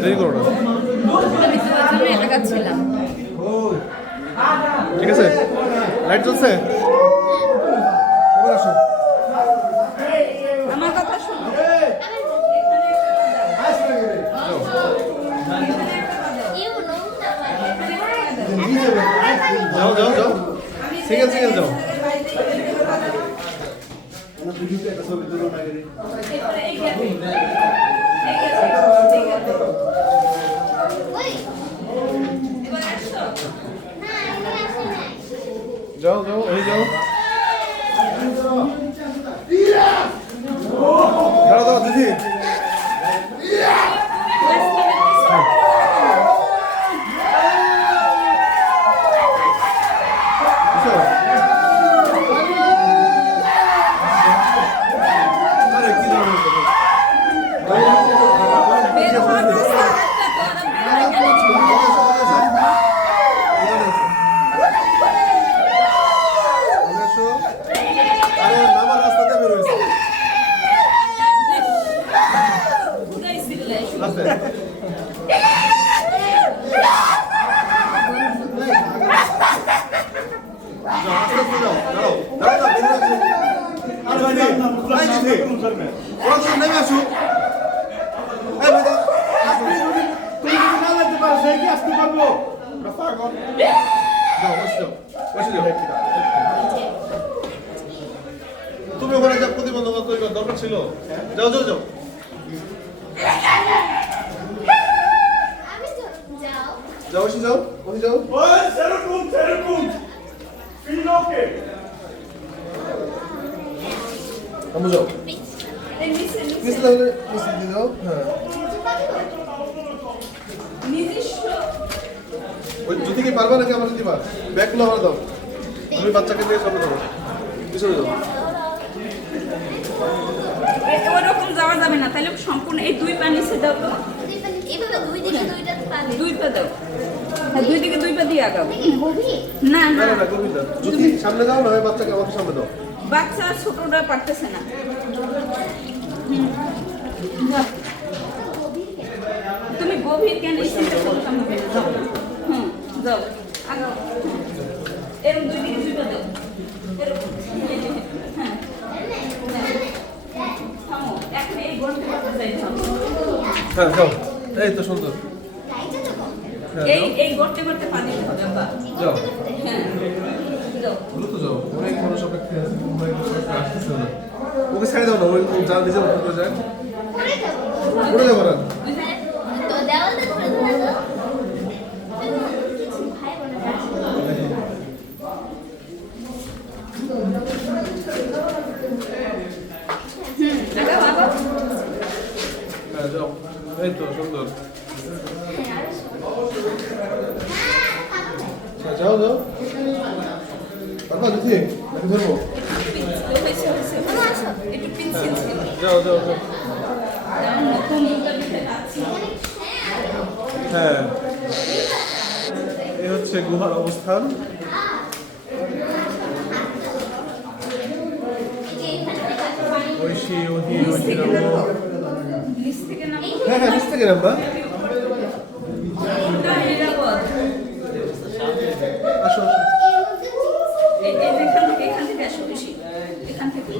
দেরি করো না। আমি তোমার জন্য লাগাচ্ছিলাম। ঠিক আছে, লাইট জ্বলছে। এবার আসো। আমার কথা শোনো। যাও যাও যাও, সিঙ্গেল সিঙ্গেল যাও। যাও যাও, ওই যাও। দাঁড়াও দাঁড়াও দিদি। আরে কি তুমি ওখানে যা প্রতিবন্ধকতা তৈরি করার দরকার ছিল। যাও যাও যাও। যাও এসে যাও, ওই যাও। আমি যাও। মিস লাগলে মিস দিয়ে দাও। হ্যাঁ। ওই জুতি কি পারবা নাকি আমার দিবা? ব্যাগগুলো আমার দাও। তুমি বাচ্চাকে দিয়ে সব দাও। পিছনে যাও। ওরকম যাওয়া যাবে না, তাহলে সম্পূর্ণ এই দুই পা নিচে দাও তো। এইভাবে দুই দিকে দুইটা পাবে। দুই পা দাও। হ্যাঁ, দুই দিকে দুই পা দিয়ে আগাও। না না না, না না, করবি না। জুতি সামনে দাও, না হয় বাচ্চাকে আমাকে সামনে দাও। বাচ্চা ছোটরা পারতেছে না। যাও। তুমি গভীর কেন চিন্তা করতাম হবে না। যাও। যাও আগাও। এরকম দুই দিকে দুই পা দাও। এরকম। হ্যাঁ। থামো, এখন এই গর্তে করতে যাই থামো। হ্যাঁ যাও। এই তো সুন্দর। হ্যাঁ, এই যাও। এই গর্তে করতে পা দিতে হবে বা। যাও। হ্যাঁ। যাও। দ্রুত যাও, অনেক মানুষ অপেক্ষা আসতেছে না। ওকে ছেড়ে দাও না, ওই যা নিজে মতো করে যায়। পড়ে যাবো না। তো দেওয়ালটা ধরে ধরে দাও। কিছু ভাই বোনেরা আগাও আগাও। হ্যাঁ যাও। এই তো সুন্দর। আচ্ছা, যাও যাও। পারবা জুতি? আমি ধরবো। হয়েছে হয়েছে। একটু পেন্সিল ছিল। যাও যাও যাও। নতুন দুটো পিঠে খাচ্ছি। হ্যাঁ, এই হচ্ছে গুহার অবস্থান। ঐশী ওহি ঐশী নমো। নিচ থেকে নামো। হ্যাঁ হ্যাঁ, নিচ থেকে নামবা। এটা নিরাপদ। আসো আসো। এখান থেকে আসো বেশি। এখান থেকে।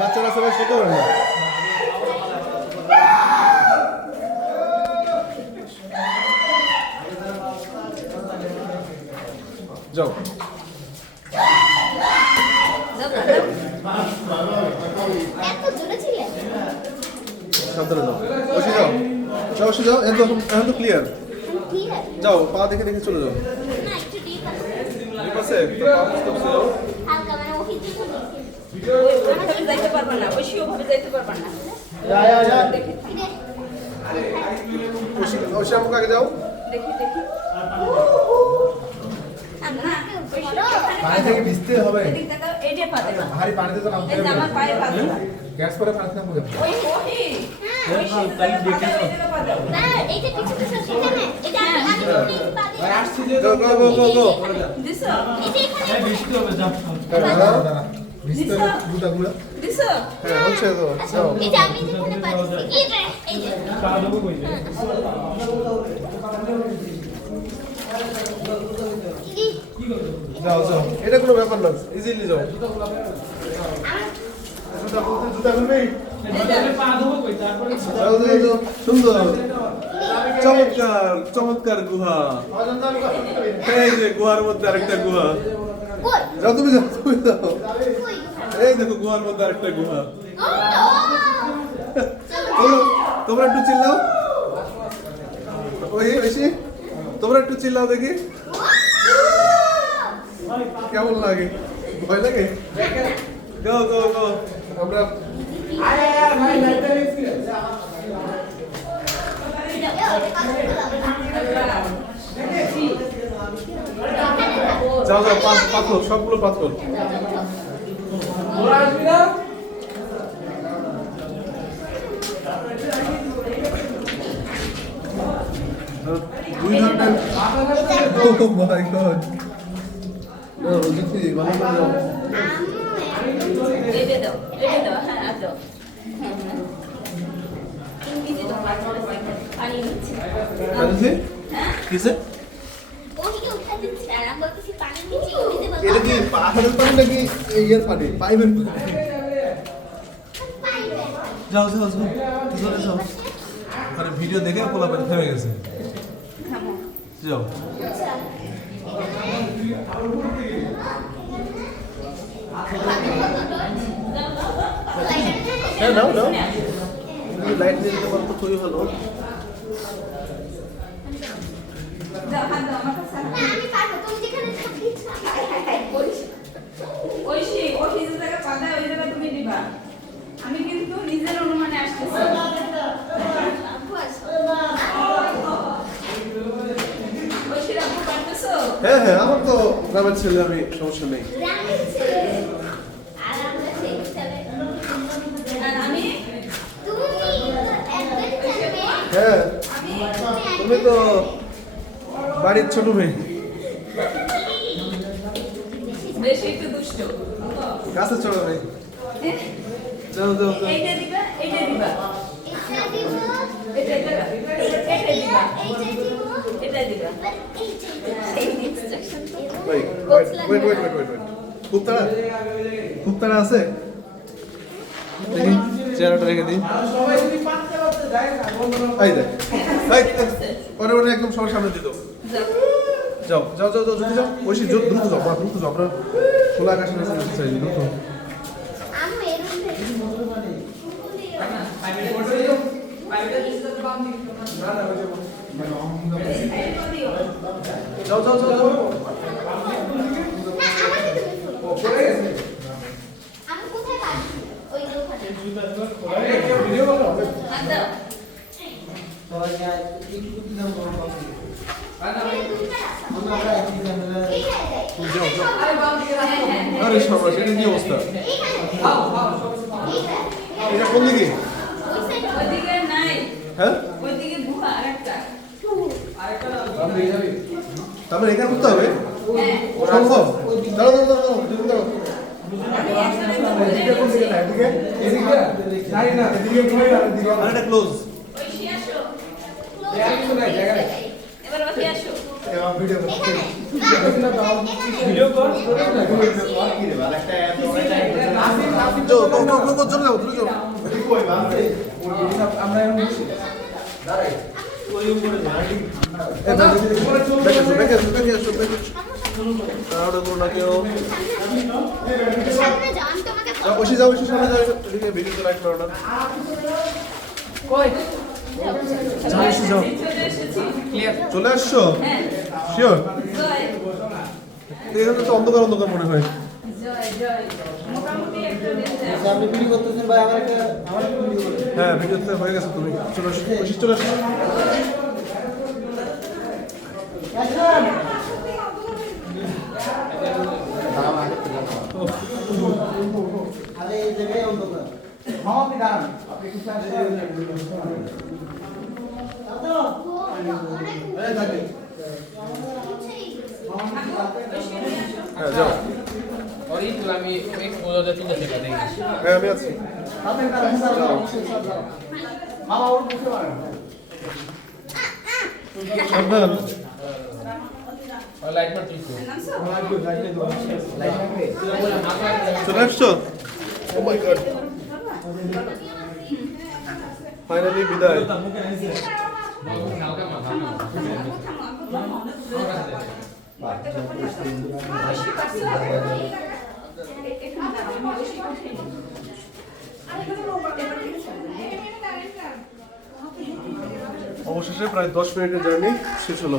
বাচ্চারা সবাই ছোট হয় না। যাও। এত জোরে ছিলে? সাবধানে যাও। বসে যাও। যাও বসে যাও। এখন তো ক্লিয়ার। ঠিক আছে। যাও, পা দেখে দেখে চলে যাও। না একটু ডিপ আছে। ঠিক আছে, তো পা বসতে বসে যাও। হালকা মানে ওই দিকে দেখে। ওইভাবে যাইতে পারবা না, ওইভাবে যাইতে পারবা না। দেখি ঐশী আমাকে আগে যাও। দেখি দেখি। না, বড়। পানি থেকে ভিজতে হবে। এদিক তাকাও, এইটা পা দেবা। ভারী পানিতে তো নামতে এই যে হবে। আমার পায়ে পা দেবা। গ্যাস করে পাঁচ না পড়ে ওই ওহি ওই শীতকালে পাতা ওই জায়গা পাতা না এইটা কিছু কিছু সেখানে এটা আমি পাদি আসছে যে গো গো গো গো গো দিছো এই যে এখানে বৃষ্টি হবে যা দাঁড়া মিস্টার গুদা গুদা দিছো হ্যাঁ হচ্ছে তো আচ্ছা এই যে আমি যেখানে পাচ্ছি এই যে পা দেবো কই যে এই যাও যাও এটা কোনো ব্যাপার না ইজিলি যাও জুতা খুলতে জুতা খুলবি পা দেবো কই তারপরে যাও যাও যাও সুন্দর চমৎকার চমৎকার গুহা এই যে গুহার মধ্যে আরেকটা গুহা কই যাও তুমি যাও তুমি যাও কই এই দেখো গুহার মধ্যে আরেকটা গুহা ও তোমরা একটু চিল্লাও ওই বেশি তোমরা একটু চিল্লাও দেখি কেমন লাগে ভয় লাগে গো গো গো আমরা ভাই লাইটটা দেখছি যাও যাও পাথর সবগুলো পাথর ওরা আসবি না দুই ধরনের ও মাই গড না রোজিতি ভালো করে যাও এটা দাও হ্যাঁ দাও ইংরেজি তো পানি নিচ্ছে কাজে কিসে ওই কি উঠা দিচ্ছে আর আমরা কিছু পানি নিচে উঠে দেব এটা কি পাহাড়ের পানি নাকি ইয়ার পানি পাইপের পানি যাও যাও যাও চলে যাও আরে ভিডিও দেখে পোলা পানি থেমে গেছে থামো যাও হ্যাঁ নাও নাও লাইট দিয়ে দিতে পারো তো খুবই ভালো দাও হাত দাও আমার কাছে না আমি পারবো তুমি যেখানে দিচ্ছ ওই যে জায়গা পাতা ওই জায়গা তুমি দিবা আমি কিন্তু নিজের অনুমানে আসতেছি ওই শিরাপু পারতেছো হ্যাঁ হ্যাঁ আমার তো গ্রামের ছেলে আমি সমস্যা নেই আর আমরা সেই হিসাবে আর আমি তুমি অ্যাডভেঞ্চার মে হ্যাঁ আমি তুমি তো বাড়ির ছোট মেয়ে বেশি একটু দুষ্ট গাছে চড়ো নেই যাও যাও যাও এইটা দিবা এটা দিব এটা দিবা এইটা দিব এটা দিবা এই instruction wait wait wait wait wait খুব তাড়া আছে দেখি চেহারাটা রেখে দিই সবাই যদি পাততে পারতে যায় না বন্ধুরা এই দেখ পরে পরে একদম সবার সামনে দিয়ে দাও যাও যাও যাও যাও যদি যাও ঐশী দ্রুত যাও মা দ্রুত যাও আমরা খোলা আকাশের নিচে যেতে চাই দ্রুত আমি এর মধ্যে যাও যাও যাও যাও না আমাকে তুমি ফুলো আমি কোথায় পাচ্ছি ওই দোকানে ভিডিও করো হাত দাও যাও যাও আরে সর্বনাশ এটা কি অবস্থা এটা কোন দিকে ওইদিকে নাই হ্যাঁ ওইদিকে গুহা আরেকটা তারপরে এখানে করতে হবে হ্যাঁ সম্ভব দাঁড়াও দাঁড়াও দাঁড়াও দুজন দাঁড়াও আমি একসাথে বলে আর এটা ক্লোজ ঐশী আসো কিছু নাই জায়গা নেই এবার ওঠে আসো ভিডিও কর চলে যাও দ্রুত যাও আমরা এখন বলছি সামনে যাও আমি তোমাকে ভিডিওতে লাইক করো না কই যাও, এসে যাও। চলে এসেছি চলে আসছো হ্যাঁ শিওর জয় এখানে তো অন্ধকার অন্ধকার মনে হয় জয় জয় মোটামুটি একটা দেখতে আপনি ভিডিও করতেছেন ভাই আমার একটা হ্যাঁ ভিডিওতে হয়ে গেছে তুমি চলে আসো বেশি চলে আসো আরে এই জায়গায় অন্ধকার হ্যাঁ আপনি দাঁড়ান আপনি কিছু আসলে এই থাকি হ্যাঁ যাও और ये तुला मी एक बोलो दे तीन जैसे देंगे হ্যাঁ আমি আছি আপনি দাঁড়ান মামা ওর বুঝতে পারেন সাবধান और लाइट में ठीक हो চলে আসছো ও মাই গড ফাইনালি বিদায় हल्का माथा অবশেষে প্রায় 10 মিনিটের জার্নি শেষ হলো